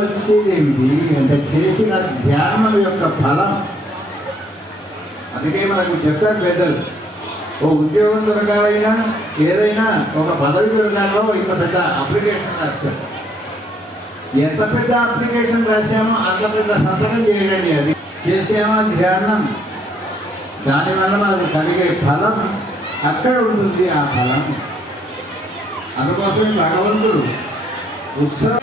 వచ్చేదేమిటి అంటే చేసిన ధ్యానం యొక్క ఫలం. అందుకే మనకు చెప్తారు పెద్దలు, ఓ ఉద్యోగం దొరకాలైనా ఏదైనా ఒక పదవి దొరకాలో ఇంత పెద్ద అప్లికేషన్ రాస్తారు. ఎంత పెద్ద అప్లికేషన్ రాసామో అంత పెద్ద సంతకం చేయడండి. అది చేసామో ధ్యానం, దానివల్ల మనకు కలిగే ఫలం అక్కడ ఉంటుంది. ఆ ఫలం అందుకోసం భగవంతుడు ఉత్సవం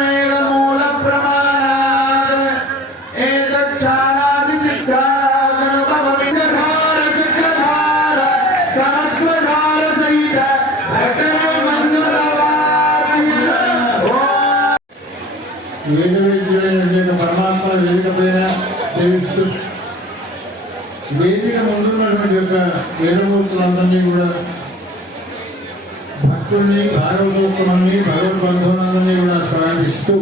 వేద మూల ప్రమాణాత్ ఏతచ్ఛానాది సిద్ధాదనుభవ విధార చక్రధార సహస్రధార సహిత అటవ మంగళవాద్య వేదవేద్యుడైన పరమాత్మ వేదిక పైన సేవిస్తూ వేదిక ముందున్నటువంటి యొక్క వేదమూర్తులందరినీ కూడా భక్తుల్ని భాగవతోత్తముల్ని భగవద్బంధువులందరినీ కూడా స్వాగతిస్తూ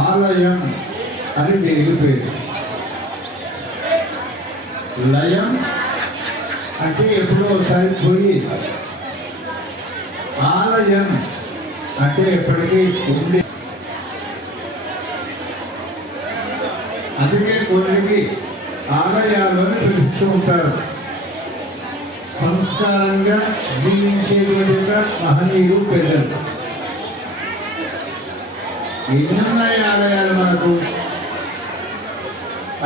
ఆలయం అని దేనికి పేరు. లయం అంటే ఎప్పుడో ఒకసారి పోయి, ఆలయం అంటే ఎప్పటికీ ఉండి. అందుకే కొన్నికి ఆలయాలు అని పిలుస్తూ ఉంటారు. సంస్కారంగా జీవించేటువంటి మహనీయులు పెద్దలు. ఎన్నున్నాయి ఆలయాలు మనకు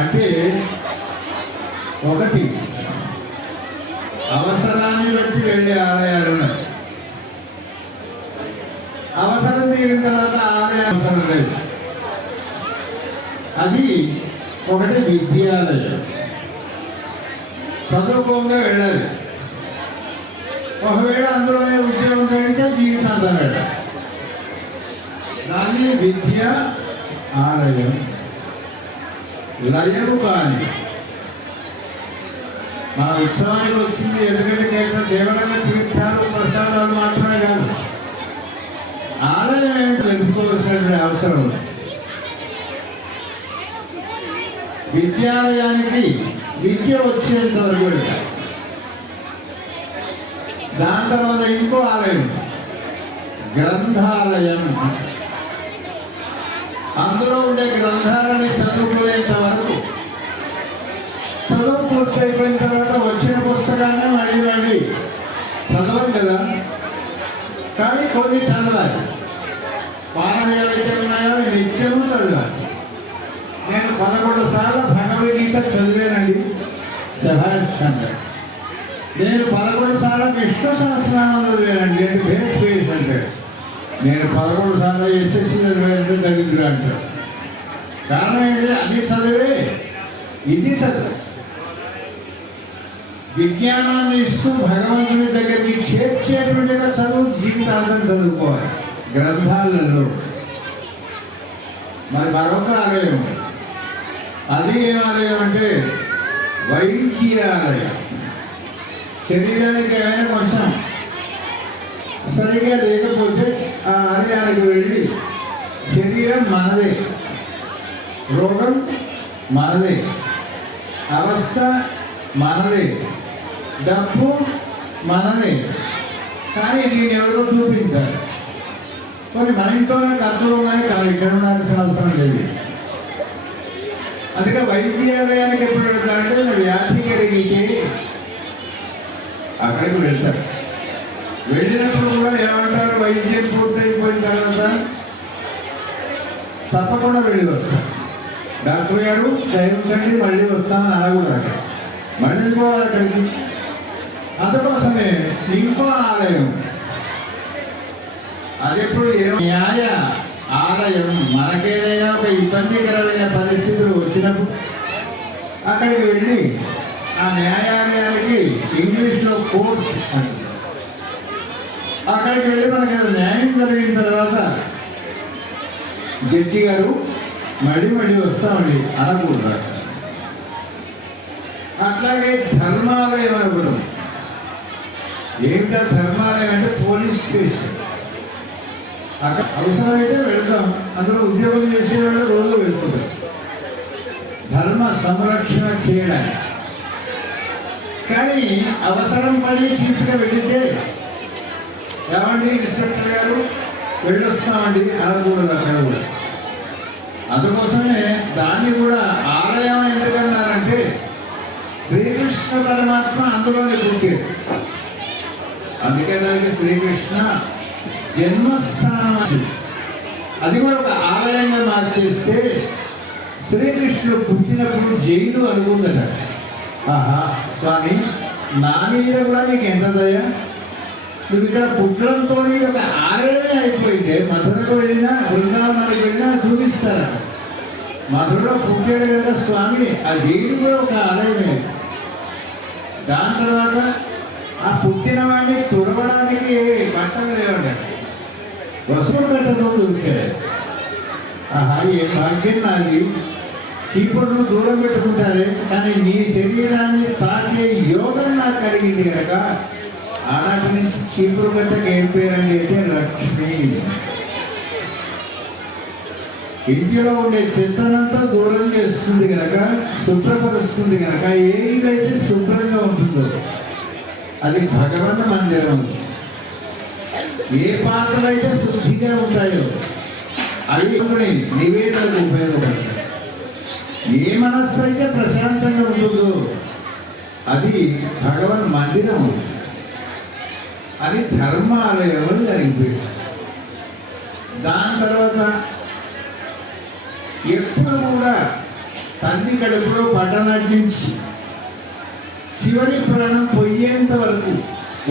అంటే, ఒకటి అవసరాన్ని బట్టి వెళ్ళే ఆలయాలు ఉన్నాయి. అవసరం తీరిన తర్వాత ఆలయం అవసరం లేదు. అది ఒకటి విద్యాలయం, చదువుకోగా వెళ్ళాలి. ఒకవేళ అందులోనే ఉద్యోగం కలిగితే జీవితాంతం వెళ్ళాలి. దాన్ని విద్య ఆలయం. లయము కానీ మన ఉత్సవానికి వచ్చింది ఎందుకంటే కేవలం తీర్థాలు ప్రసాదాలు మాత్రమే కాదు, ఆలయం ఏమిటో తెలుసుకోవాల్సిన అవసరం ఉంది. విద్యాలయానికి విద్య వచ్చేంత వరకు వెళ్తారు. దాని తర్వాత ఇంకో ఆలయం గ్రంథాలయం. అందులో ఉండే గ్రంథాలని చదువుకునేంత వరకు, చదువు పూర్తయిపోయిన తర్వాత వచ్చిన పుస్తకాన్ని మళ్ళీ చదవరు కదా, కానీ కొన్ని చదవాలి. వారం ఏవైతే ఉన్నాయో నిత్యము చదవాలి. నేను 11 సార్లు భగవద్గీత చదివానండి, శభాష్ అంటాడు. నేను 11 సార్లు విష్ణు సహస్రనామం చదివానండి అంటే బేస్ బేస్ అంటాడు. నేను 11 సార్లు ఎస్ఎస్సి చదివానంటే దరిద్ర అంటాడు. కారణం ఏంటి? అన్ని చదివే, ఇది చదువు. విజ్ఞానాన్ని ఇస్తూ భగవంతుని దగ్గరికి చేర్చేటువంటిగా చదువు జీవితాంతం చదువుకోవాలి గ్రంథాలలో. మరి మరొక ఆలయం, అది ఏం ఆలయం అంటే వైద్యాలయం. శరీరానికి ఏమైనా కొంచెం సరిగ్గా లేకపోతే ఆ ఆలయానికి వెళ్ళి, శరీరం మనదే, రోగం మనదే, అవస్థ మనదే, డబ్బు మనదే, కానీ దీన్ని ఎవరో చూపించాలి. కొన్ని మన ఇంట్లోనే కత్తులు ఉన్నాయి, కానీ ఇక్కడ ఉండాల్సిన అవసరం లేదు. అందుకే వైద్యాలయానికి ఎప్పుడు వెళ్తారంటే వ్యాధి కలిగితే అక్కడికి వెళ్తారు. వెళ్ళినప్పుడు కూడా ఏమంటారు, వైద్యం పూర్తయిపోయిన తర్వాత తప్పకుండా వెళ్ళి వస్తారు. డాక్టర్ గారు దయచేయండి మళ్ళీ వస్తామని అనకూడదు, మళ్ళీ పోవాలి అక్కడికి. అందుకోసమే ఇంకో ఆలయం, అది ఎప్పుడు న్యాయ ఆలయం. మనకేదైనా ఒక ఇబ్బందికరమైన పరిస్థితులు వచ్చినప్పుడు అక్కడికి వెళ్ళి ఆ న్యాయాలయానికి ఇంగ్లీష్లో కోర్ట్ అంటారు. అక్కడికి వెళ్ళి మనకి న్యాయం జరిగిన తర్వాత జడ్జి గారు మళ్ళీ వస్తామండి అనకూడదు. అట్లాగే ధర్మాలయం అనుకున్నాం. ఏమిటా ధర్మాలయం అంటే పోలీస్ స్టేషన్. అక్కడ అవసరమైతే వెళ్తాం, అందులో ఉద్యోగం చేసేవాళ్ళు రోజు వెళ్తుంటారు ధర్మ సంరక్షణ చేయడానికి. కానీ అవసరం పడి తీసుకువెళితే ఏమండి ఇన్స్పెక్టర్ గారు వెళ్ళొస్తామండి అనకూడదు అక్కడ కూడా. అందుకోసమే దాన్ని కూడా ఆలయం ఎందుకన్నారంటే శ్రీకృష్ణ పరమాత్మ అందులోనే పుట్టాడు. అందుకే దానికి శ్రీకృష్ణ జన్మస్థానం. అది కూడా ఒక ఆలయంగా మార్చేస్తే శ్రీకృష్ణుడు పుట్టినప్పుడు జైలు అనుకుందట, ఆహా స్వామి నా మీద కూడా నీకు ఎంత దయ, నువ్వు ఇక్కడ పుట్టడంతో ఒక ఆలయమే అయిపోయింది. మధురకు వెళ్ళినా బృందావనానికి వెళ్ళినా చూపిస్తారు. మధురలో పుట్టాడు కదా స్వామి, ఆ జీవుడు కూడా ఒక ఆలయమే. దాని తర్వాత ఆ పుట్టిన వాడిని తుడవడానికి బట్టలు లేవండి, వసూలు కట్టతో దొరికాడు. ఆహా, ఏ భాగ్యం నాది. చీపురును దూరం పెట్టుకుంటారే, కానీ నీ శరీరాన్ని తాకే యోగం నాకు కలిగింది కనుక ఆనాటి నుంచి చీపురు గట్టకి ఏం పేరండి అంటే లక్ష్మి. ఇంటిలో ఉండే చెత్తనంతా దూరం చేస్తుంది కనుక, శుభ్రపరుస్తుంది కనుక ఏ ఇదైతే శుభ్రంగా ఉంటుందో అది భగవంత మందిరం. ఏ పాత్రలు అయితే శుద్ధిగా ఉంటాయో అవి నివేదనకు ఉపయోగపడతాయి. ఏ మనస్సు అయితే ప్రశాంతంగా ఉంటుందో అది భగవన్ మందిరం, అది ధర్మాలయం అని జరిగిపోయింది. దాని తర్వాత ఎప్పుడు కూడా తల్లి కడుపులో పట్టణాటించి చివరి ప్రాణం పోయేంత వరకు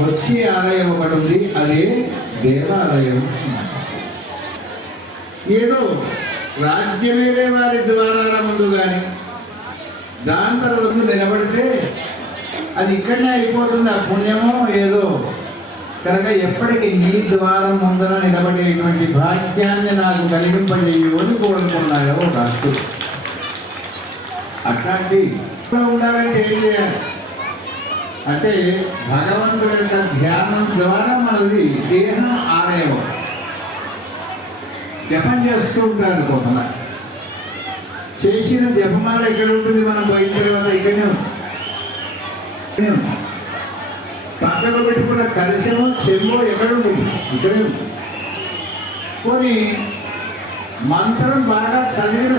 వచ్చే ఆలయం ఒకటి ఉంది, అదే దేవాలయం. ఏదో రాజ్యమేదే వారి ద్వారాల ముందు కానీ దాని తర్వాత నిలబడితే అది ఇక్కడనే అయిపోతుంది ఆ పుణ్యమో ఏదో. కనుక ఎప్పటికీ నీ ద్వారం ముందర నిలబడేటువంటి భాగ్యాన్ని నాకు కలిగింపజేయు అని కోరుకున్నాయో రాస్తూ. అట్లాంటి ఉండాలంటే ఏం చేయాలి అంటే భగవంతుడి యొక్క ధ్యానం ద్వారా మనది దేహం ఆలయం. జపం చేస్తూ ఉంటారు కొంతమంది. చేసిన జపమాల ఎక్కడ ఉంటుంది, మనం పోయిన తర్వాత ఇక్కడనే ఉంది. పక్కకు పెట్టుకున్న కలశమో చెంబో ఎక్కడ ఉంటుంది, ఇక్కడే ఉంది. కొన్ని మంత్రం బాగా చదివిన